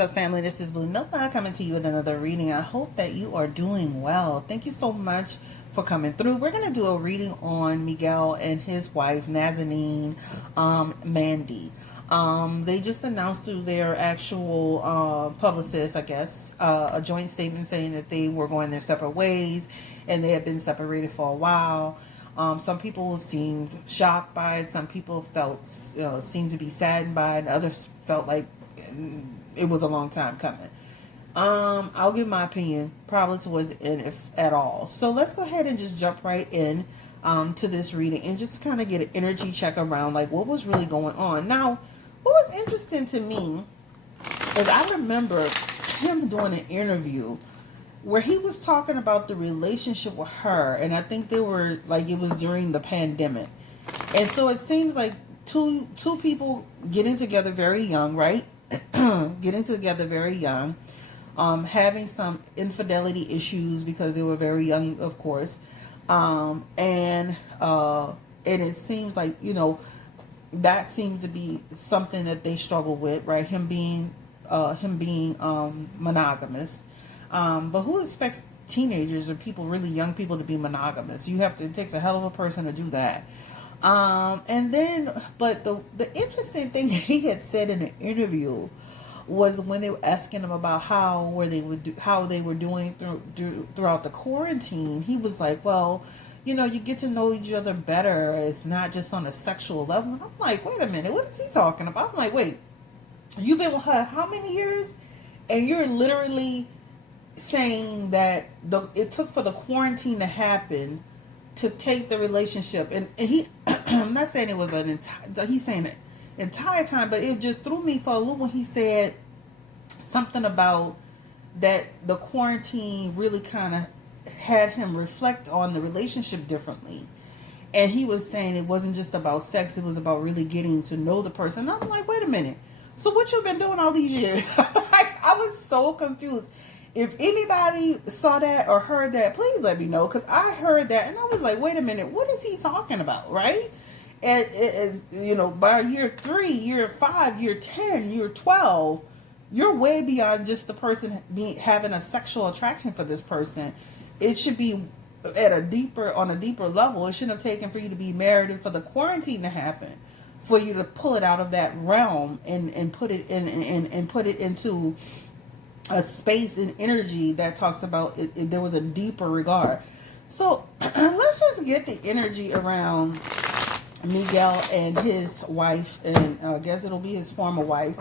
up, family? This is Blue Nola coming to you with another reading. I hope that you are doing well. Thank you so much for coming through. We're going to do a reading on Miguel and his wife, Nazanin, Mandy. They just announced through their actual publicist, I guess, a joint statement saying that they were going their separate ways and they had been separated for a while. Some people seemed shocked by it. Some people felt seemed to be saddened by it. And others felt like it was a long time coming. I'll give my opinion probably towards the end, if at all. So let's go ahead and just jump right in to this reading and just kind of get an energy check around like what was really going on. Now, what was interesting to me is I remember him doing an interview where he was talking about the relationship with her, and I think they were like, it was during the pandemic. And so it seems like two people getting together very young, right? Getting together very young, having some infidelity issues because they were very young, of course. And it seems like, that seems to be something that they struggle with, right? Him being monogamous. But who expects teenagers or people, really young people, to be monogamous? It takes a hell of a person to do that. And then, but the interesting thing he had said in an interview was when they were asking him about how they were doing throughout the quarantine. He was like, well, you get to know each other better. It's not just on a sexual level. And I'm like, wait a minute, what is he talking about? I'm like, wait, you've been with her how many years? And you're literally saying that it took for the quarantine to happen to take the relationship, and he I'm not saying it was he's saying it entire time, but it just threw me for a loop when he said something about that the quarantine really kind of had him reflect on the relationship differently. And he was saying it wasn't just about sex, it was about really getting to know the person. And I'm like, wait a minute, so what you've been doing all these years? I was so confused. If anybody saw that or heard that, please let me know, because I heard that and I was like, wait a minute, what is he talking about, right? And by year 3, year 5, year 10, year 12, you're way beyond just the person having a sexual attraction for this person. It should be on a deeper level. It shouldn't have taken for you to be married and for the quarantine to happen, for you to pull it out of that realm and put it in and put it into a space and energy that talks about there was a deeper regard. So let's just get the energy around Miguel and his wife, and I guess it'll be his former wife,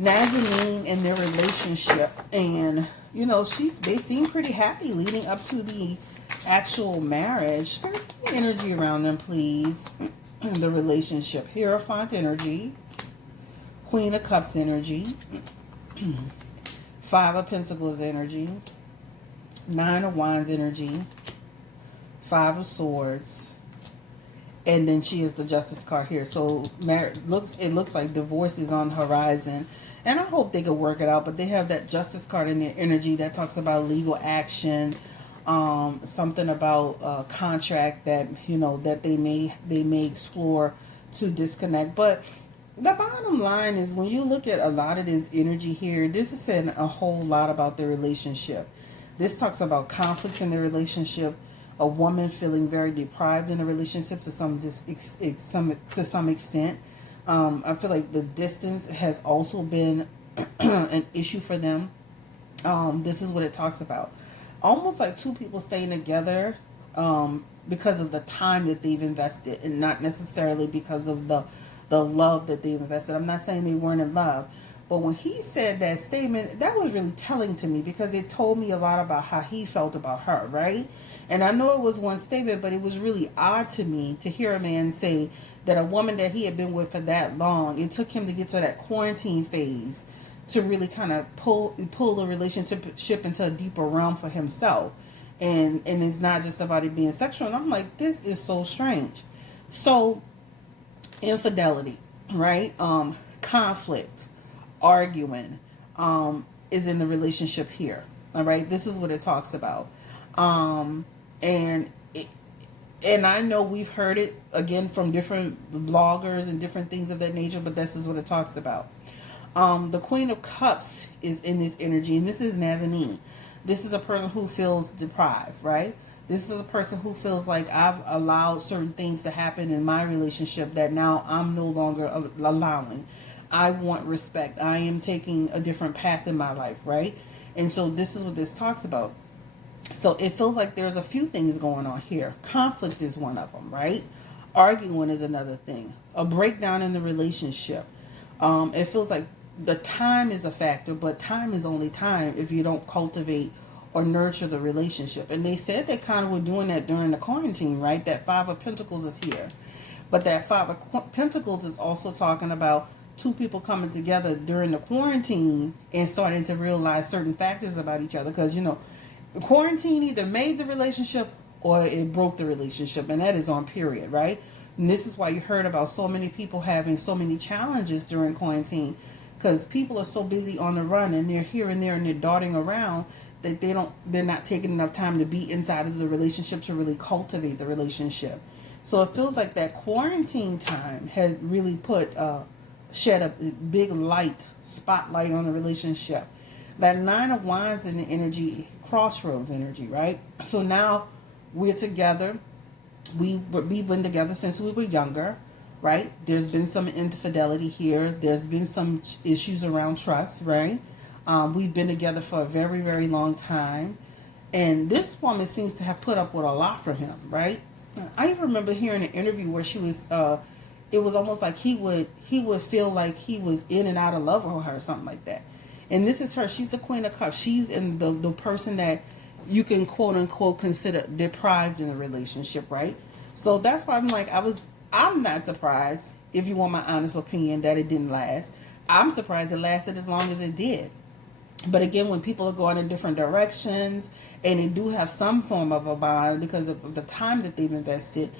Nazanin, and their relationship. And they seem pretty happy leading up to the actual marriage. Get the energy around them, please. The relationship. Hierophant energy, Queen of Cups energy, 5 of Pentacles energy, 9 of Wands energy, 5 of Swords, and then she is the Justice card here. So it looks like divorce is on the horizon, and I hope they can work it out. But they have that Justice card in their energy that talks about legal action, something about contract that that they may explore to disconnect. But the bottom line is, when you look at a lot of this energy here, this is saying a whole lot about the relationship. This talks about conflicts in the relationship, a woman feeling very deprived in a relationship to some extent. I feel like the distance has also been an issue for them. This is what it talks about. Almost like two people staying together because of the time that they've invested, and not necessarily because of the love that they've invested. I'm not saying they weren't in love, but when he said that statement, that was really telling to me, because it told me a lot about how he felt about her, right? And I know it was one statement, but it was really odd to me to hear a man say that a woman that he had been with for that long, it took him to get to that quarantine phase to really kind of pull the relationship into a deeper realm for himself. And it's not just about it being sexual. And I'm like, this is so strange. So infidelity, right? Conflict, arguing, is in the relationship here. All right. This is what it talks about. And I know we've heard it again from different bloggers and different things of that nature, but this is what it talks about. The Queen of Cups is in this energy, and this is Nazanin. This is a person who feels deprived, right? This is a person who feels like I've allowed certain things to happen in my relationship that now I'm no longer allowing. I want respect. I am taking a different path in my life, right? And so this is what this talks about. So it feels like there's a few things going on here. Conflict is one of them, right? Arguing is another thing. A breakdown in the relationship. It feels like the time is a factor, but time is only time if you don't cultivate or nurture the relationship. And they said they kind of were doing that during the quarantine, right? That Five of Pentacles is here. But that Five of Pentacles is also talking about two people coming together during the quarantine and starting to realize certain factors about each other. Because, quarantine either made the relationship or it broke the relationship. And that is on period, right? And this is why you heard about so many people having so many challenges during quarantine. Because people are so busy on the run and they're here and there and they're darting around that they're not taking enough time to be inside of the relationship to really cultivate the relationship. So it feels like that quarantine time had really shed a big spotlight on the relationship. That Nine of Wands in the energy, crossroads energy, right? So now we're together. We've been together since we were younger, right? There's been some infidelity here. There's been some issues around trust, right? We've been together for a very, very long time. And this woman seems to have put up with a lot for him, right? I even remember hearing an interview where she was, it was almost like he would feel like he was in and out of love with her or something like that. And this is her. She's the Queen of Cups. She's in the person that you can quote unquote consider deprived in a relationship, right? So that's why I'm not surprised, if you want my honest opinion, that it didn't last. I'm surprised it lasted as long as it did. But again, when people are going in different directions and they do have some form of a bond because of the time that they've invested,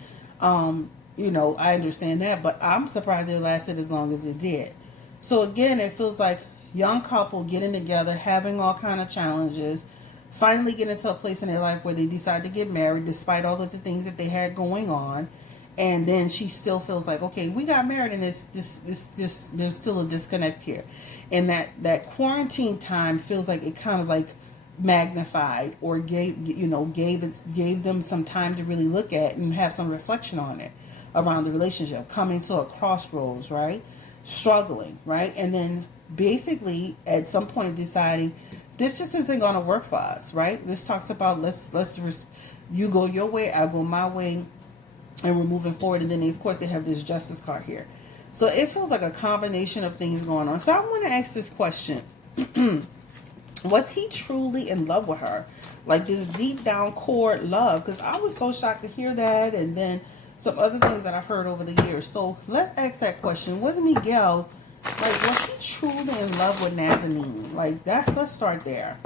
I understand that. But I'm surprised it lasted as long as it did. So again, it feels like young couple getting together, having all kind of challenges, finally getting to a place in their life where they decide to get married despite all of the things that they had going on. And then she still feels like, okay, we got married and there's still a disconnect here. And that quarantine time feels like it kind of like magnified or gave them some time to really look at and have some reflection on it around the relationship, coming to a crossroads, right? Struggling, right? And then basically at some point deciding this just isn't going to work for us, right? This talks about you go your way, I go my way, and we're moving forward. And then of course they have this Justice card here. So it feels like a combination of things going on. So I want to ask this question. Was he truly in love with her? Like this deep down core love? Because I was so shocked to hear that. And then some other things that I've heard over the years. So let's ask that question. Was Miguel, was he truly in love with Nazanin? Let's start there.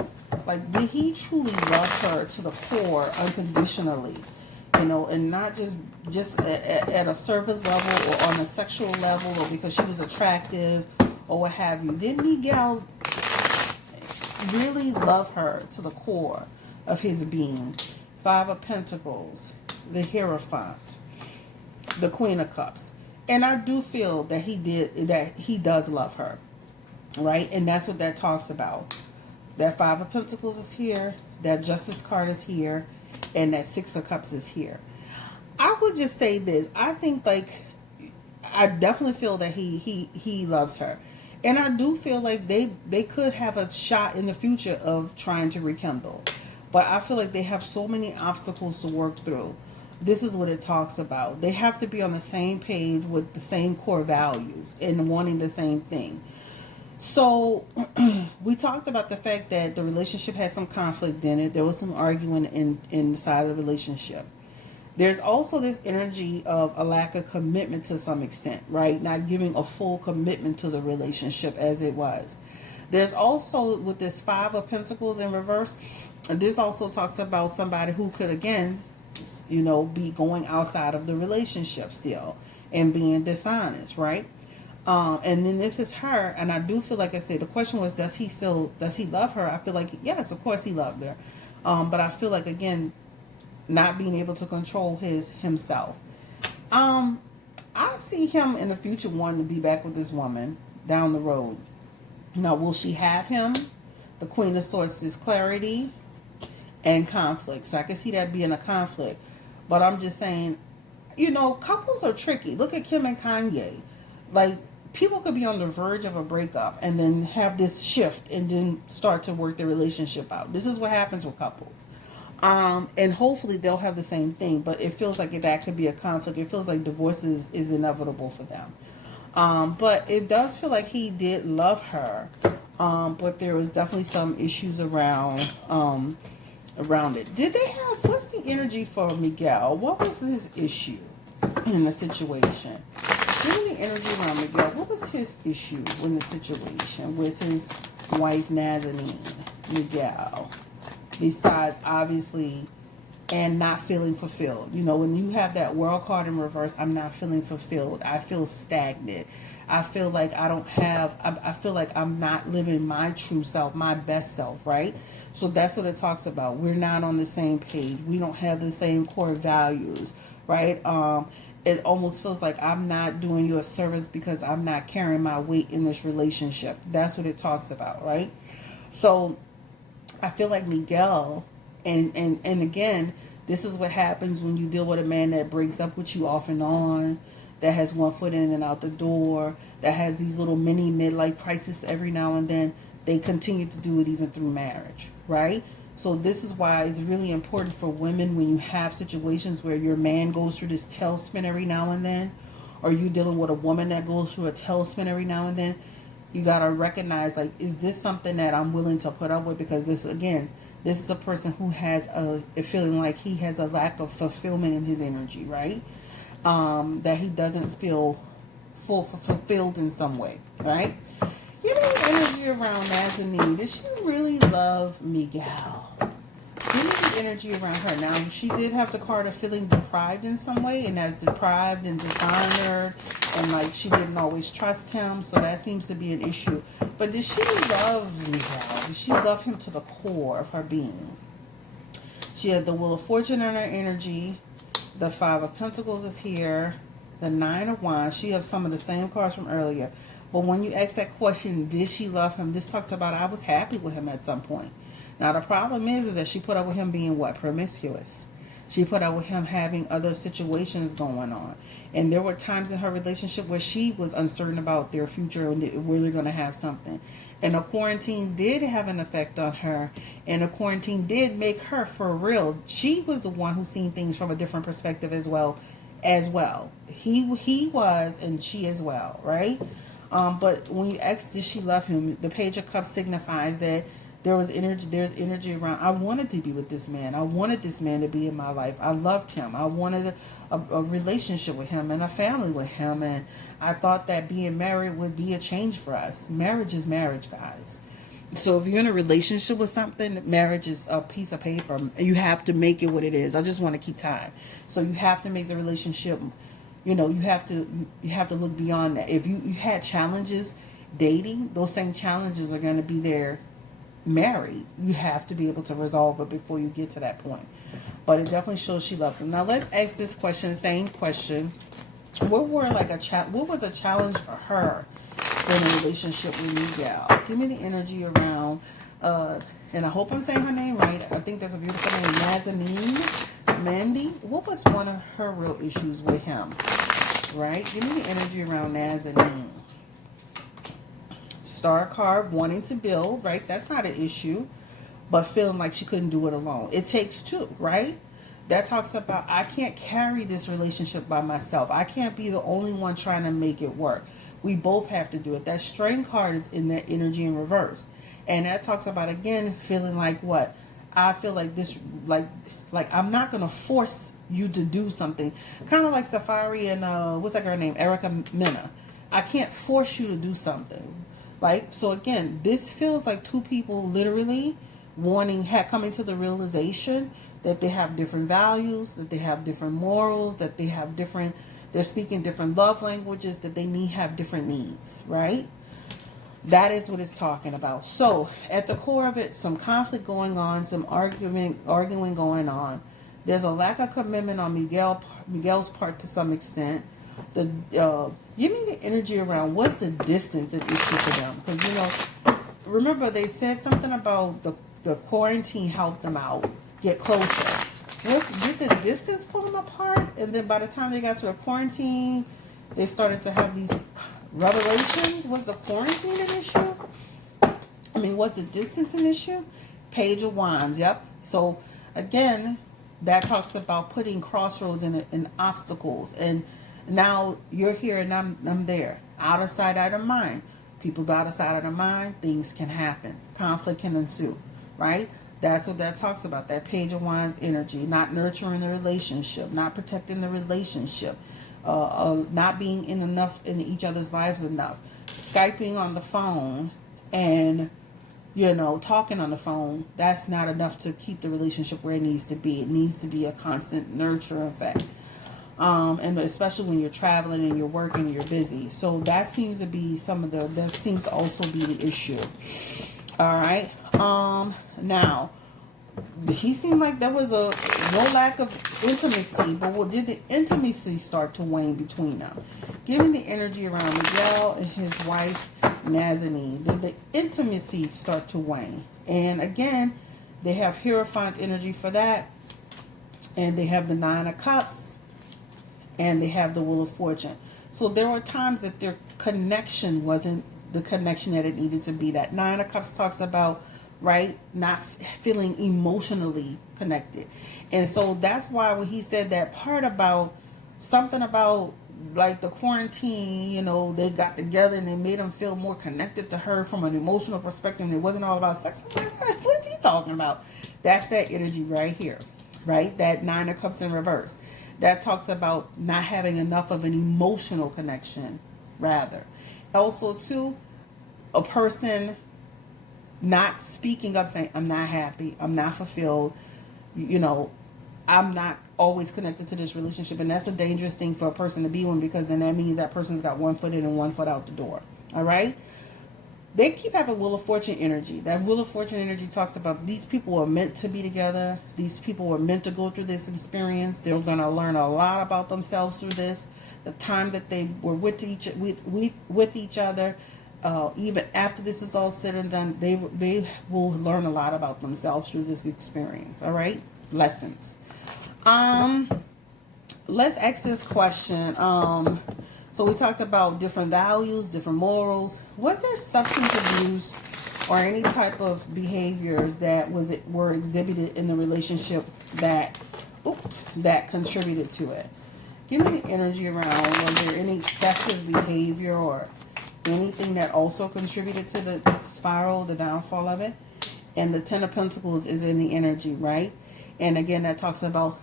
Did he truly love her to the core unconditionally? And not just at a surface level or on a sexual level or because she was attractive or what have you. Did Miguel really love her to the core of his being? Five of Pentacles, the Hierophant, the Queen of Cups. And I do feel that he does love her, right? And that's what that talks about. That Five of Pentacles is here, that Justice card is here, and that Six of Cups is here. I would just say this. I think I definitely feel that he loves her. And I do feel like they could have a shot in the future of trying to rekindle. But I feel like they have so many obstacles to work through. This is what it talks about. They have to be on the same page with the same core values and wanting the same thing. So we talked about the fact that the relationship had some conflict in it. There was some arguing inside the relationship. There's also this energy of a lack of commitment to some extent, right? Not giving a full commitment to the relationship as it was. There's also, with this Five of Pentacles in reverse, this also talks about somebody who could, again, be going outside of the relationship still and being dishonest, right? And then this is her, and I do feel like I said, the question was, does he love her? I feel like, yes, of course he loved her. But I feel like, again, not being able to control himself. I see him in the future wanting to be back with this woman down the road. Now, will she have him? The Queen of Swords is clarity and conflict. So I can see that being a conflict. But I'm just saying, couples are tricky. Look at Kim and Kanye. Like, people could be on the verge of a breakup and then have this shift and then start to work their relationship out. This is what happens with couples. And hopefully they'll have the same thing, but it feels like that could be a conflict. It feels like divorce is inevitable for them. But it does feel like he did love her. But there was definitely some issues around it. Did they have, what's the energy for Miguel? What was his issue in the situation? Give me the energy around Miguel. What was his issue in the situation with his wife Nazanin, Miguel? Besides, obviously, and not feeling fulfilled. When you have that world card in reverse, I'm not feeling fulfilled. I feel stagnant. I feel like I feel like I'm not living my true self, my best self, right? So that's what it talks about. We're not on the same page. We don't have the same core values, right? It almost feels like I'm not doing you a service because I'm not carrying my weight in this relationship. That's what it talks about, right? So I feel like Miguel, and again, this is what happens when you deal with a man that breaks up with you off and on, that has one foot in and out the door, that has these little mini midlife crises every now and then. They continue to do it even through marriage, right? So this is why it's really important for women, when you have situations where your man goes through this tailspin every now and then, or you're dealing with a woman that goes through a tailspin every now and then, you got to recognize, like, is this something that I'm willing to put up with? Because this is a person who has a feeling like he has a lack of fulfillment in his energy, right? That he doesn't feel fulfilled in some way, right? Give me the energy around Nazanin. Did she really love Miguel? Give me the energy around her. Now, she did have the card of feeling deprived in some way, and as deprived and dishonored, and like she didn't always trust him, so that seems to be an issue. But did she love Miguel? Did she love him to the core of her being? She had the Wheel of Fortune in her energy. The Five of Pentacles is here. The Nine of Wands. She has some of the same cards from earlier. But when you ask that question, did she love him? This talks about, I was happy with him at some point. Now, the problem is that she put up with him being what? Promiscuous. She put up with him having other situations going on. And there were times in her relationship where she was uncertain about their future and where they're going to have something. And the quarantine did have an effect on her. And the quarantine did make her, for real, she was the one who seen things from a different perspective as well. He was, and she as well, right? But when you ask, did she love him? The Page of Cups signifies that there's energy around. I wanted to be with this man. I wanted this man to be in my life. I loved him. I wanted a relationship with him and a family with him. And I thought that being married would be a change for us. Marriage is marriage, guys. So if you're in a relationship with something, marriage is a piece of paper. You have to make it what it is. I just want to keep time. So you have to make the relationship, you have to look beyond that. If you had challenges dating, those same challenges are going to be there married. You have to be able to resolve it before you get to that point. But it definitely shows she loved him. Now let's ask this question, same question. What was a challenge for her in a relationship with Miguel? Give me the energy around, and I hope I'm saying her name right. I think that's a beautiful name, Nazanin. Mandy. What was one of her real issues with him? Right? Give me the energy around Nazanin. Star card, wanting to build, right? That's not an issue, but feeling like she couldn't do it alone. It takes two, right? That talks about, I can't carry this relationship by myself. I can't be the only one trying to make it work. We both have to do it. That Strength card is in that energy in reverse. And that talks about, again, feeling like what? I feel like this, like I'm not going to force you to do something. Kind of like Safari and, what's that girl name? Erica Mena. I can't force you to do something. Like, so again, this feels like two people literally coming to the realization that they have different values, that they have different morals, that they're speaking different love languages, that they have different needs, right? That is what it's talking about. So at the core of it, some conflict going on, some arguing going on. There's a lack of commitment on Miguel's part to some extent. The give me the energy around what's the distance at issue for them, because you know, remember they said something about the quarantine helped them out get closer. Did the distance pull them apart, and then by the time they got to a quarantine, they started to have these revelations? Was the quarantine an issue? I mean, was the distance an issue? Page of Wands, yep. So again, that talks about putting crossroads in obstacles. And now you're here and I'm there. Out of sight, out of mind. People out of sight, out of mind, things can happen. Conflict can ensue, right? That's what that talks about. That Page of Wands energy. Not nurturing the relationship. Not protecting the relationship. Not being in each other's lives enough. Skyping on the phone and, you know, talking on the phone, that's not enough to keep the relationship where it needs to be. It needs to be a constant nurture effect. And especially when you're traveling and you're working and you're busy. So that seems to be that seems to also be the issue. All right. Now, he seemed like there was no lack of intimacy, but did the intimacy start to wane between them? Given the energy around Miguel and his wife, Nazanin, did the intimacy start to wane? And again, they have Hierophant energy for that. And they have the Nine of Cups. And they have the Wheel of Fortune. So there were times that their connection wasn't the connection that it needed to be. That Nine of Cups talks about, right, not feeling emotionally connected. And so that's why when he said that part about something about like the quarantine, you know, they got together and it made them feel more connected to her from an emotional perspective, and it wasn't all about sex. I'm like, what is he talking about? That's that energy right here, right? That Nine of Cups in reverse. That talks about not having enough of an emotional connection, rather. Also, too, a person not speaking up, saying, I'm not happy, I'm not fulfilled, you know, I'm not always connected to this relationship. And that's a dangerous thing for a person to be in, because then that means that person's got one foot in and one foot out the door. All right? They keep having Wheel of Fortune energy. That Wheel of Fortune energy talks about these people are meant to be together. These people were meant to go through this experience. They're going to learn a lot about themselves through this. The time that they were with each other, even after this is all said and done, they will learn a lot about themselves through this experience. All right? Lessons. Let's ask this question. So we talked about different values, different morals. Was there substance abuse or any type of behaviors that were exhibited in the relationship that contributed to it? Give me the energy around. Was there any excessive behavior or anything that also contributed to the spiral, the downfall of it? And the Ten of Pentacles is in the energy, right? And again, that talks about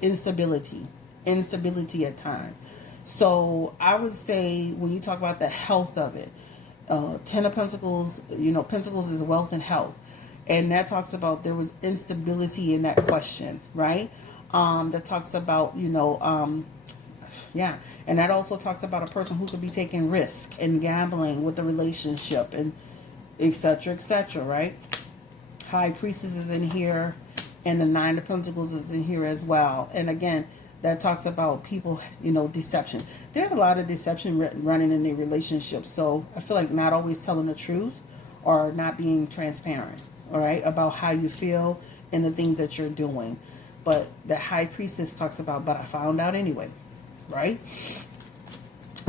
instability at times. So I would say when you talk about the health of it, Ten of Pentacles, you know, Pentacles is wealth and health. And that talks about there was instability in that question, right? That talks about, you know, yeah. And that also talks about a person who could be taking risk and gambling with the relationship and etc., right? High Priestess is in here, and the Nine of Pentacles is in here as well. And again, that talks about people, you know, deception. There's a lot of deception running in their relationships. So I feel like not always telling the truth or not being transparent, all right, about how you feel and the things that you're doing. But the High Priestess talks about, but I found out anyway, right?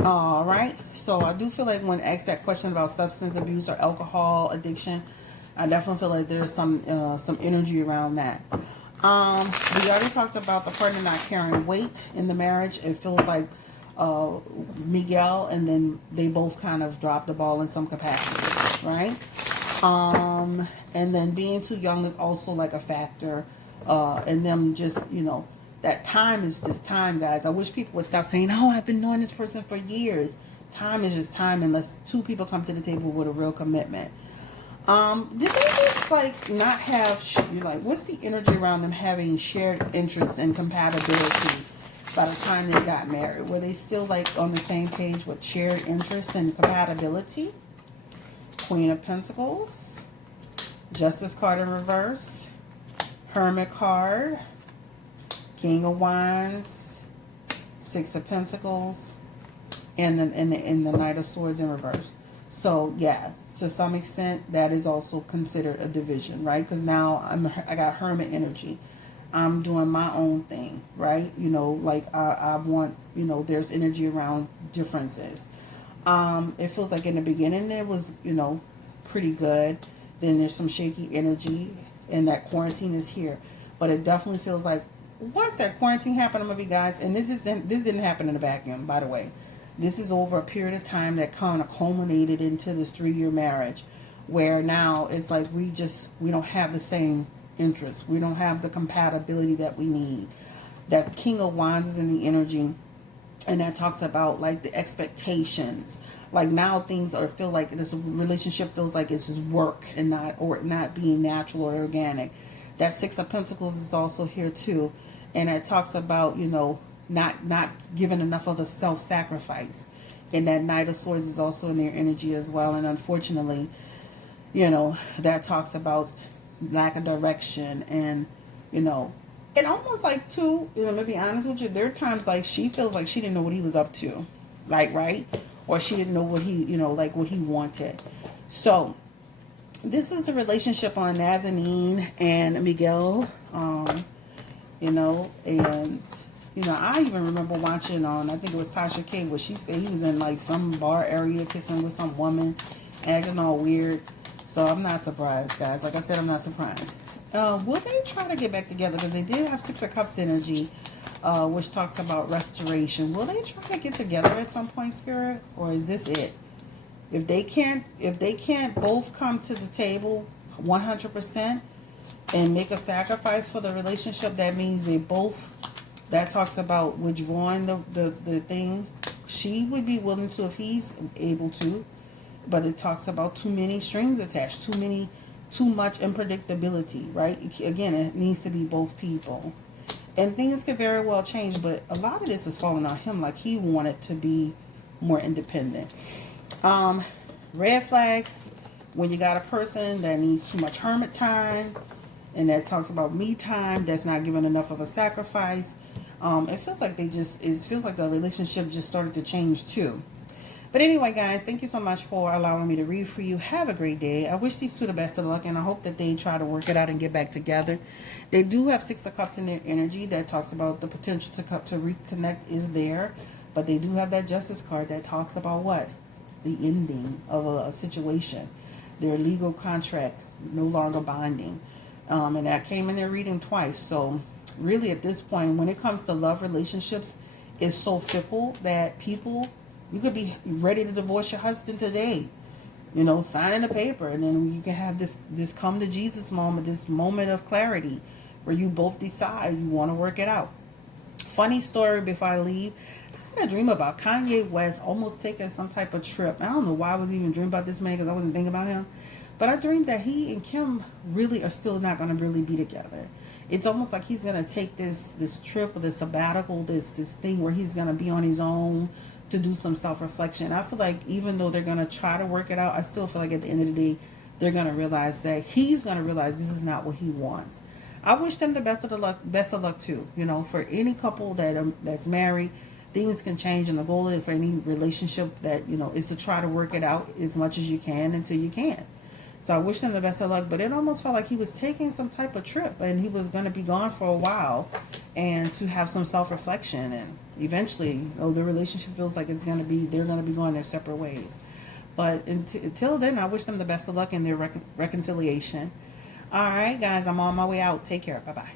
All right. So I do feel like when asked that question about substance abuse or alcohol addiction, I definitely feel like there's some energy around that. We already talked about the partner not carrying weight in the marriage. It feels like Miguel and then they both kind of dropped the ball in some capacity, right? And then being too young is also like a factor. And them just, you know, that time is just time, guys. I wish people would stop saying, oh, I've been knowing this person for years. Time is just time unless two people come to the table with a real commitment. Did they just like not have, like, what's the energy around them having shared interests and compatibility by the time they got married? Were they still like on the same page with shared interests and compatibility? Queen of Pentacles, Justice card in reverse, Hermit card, King of Wands, Six of Pentacles, and then in the Knight of Swords in reverse. So yeah, to some extent, that is also considered a division, right? Because now I got Hermit energy. I'm doing my own thing, right? You know, like I want, you know, there's energy around differences. It feels like in the beginning it was, you know, pretty good. Then there's some shaky energy, and that quarantine is here. But it definitely feels like once that quarantine happened, I'm gonna be guys, and this didn't happen in a vacuum, by the way. This is over a period of time that kind of culminated into this 3-year marriage, where now it's like we don't have the same interests. We don't have the compatibility that we need. That King of Wands is in the energy, and that talks about like the expectations. Like now things feel like this relationship feels like it's just work and not being natural or organic. That Six of Pentacles is also here too, and it talks about, you know, not giving enough of a self-sacrifice. And that Knight of Swords is also in their energy as well. And unfortunately, you know, that talks about lack of direction. And, you know, and almost like too, you know, to be honest with you, there are times like she feels like she didn't know what he was up to. Like, right? Or she didn't know what he, you know, like what he wanted. So this is a relationship on Nazanin and Miguel, you know, and you know, I even remember watching on, I think it was Tasha K, where she said he was in like some bar area kissing with some woman, acting all weird. So I'm not surprised, guys. Like I said, I'm not surprised. Will they try to get back together? Because they did have Six of Cups energy, which talks about restoration. Will they try to get together at some point, Spirit? Or is this it? If they can't both come to the table 100% and make a sacrifice for the relationship, that means they both, that talks about withdrawing the thing. She would be willing to if he's able to, but it talks about too many strings attached, too much unpredictability, right? Again, it needs to be both people. And things could very well change, but a lot of this is falling on him, like he wanted to be more independent. Red flags, when you got a person that needs too much hermit time, and that talks about me time, that's not giving enough of a sacrifice. It feels like it feels like the relationship just started to change too. But anyway, guys, thank you so much for allowing me to read for you. Have a great day. I wish these two the best of luck, and I hope that they try to work it out and get back together. They do have Six of Cups in their energy that talks about the potential to reconnect is there, but they do have that Justice card that talks about what? The ending of a situation. Their legal contract no longer binding. And that came in their reading twice. So really at this point, when it comes to love relationships, it's so fickle that people, you could be ready to divorce your husband today, you know, signing a paper, and then you can have this come to Jesus moment, this moment of clarity where you both decide you want to work it out. Funny story before I leave. I had a dream about Kanye West almost taking some type of trip. I don't know why I was even dreaming about this man, because I wasn't thinking about him. But I dreamed that he and Kim really are still not going to really be together. It's almost like he's going to take this trip or this sabbatical, this thing where he's going to be on his own to do some self-reflection. I feel like even though they're going to try to work it out, I still feel like at the end of the day, they're going to realize that he's going to realize this is not what he wants. I wish them the best of luck too. You know, for any couple that's married, things can change, and the goal for any relationship that, you know, is to try to work it out as much as you can until you can. So I wish them the best of luck, but it almost felt like he was taking some type of trip and he was going to be gone for a while, and to have some self-reflection, and eventually, you know, the relationship feels like they're going to be going their separate ways. But until then, I wish them the best of luck in their reconciliation. All right, guys, I'm on my way out. Take care. Bye-bye.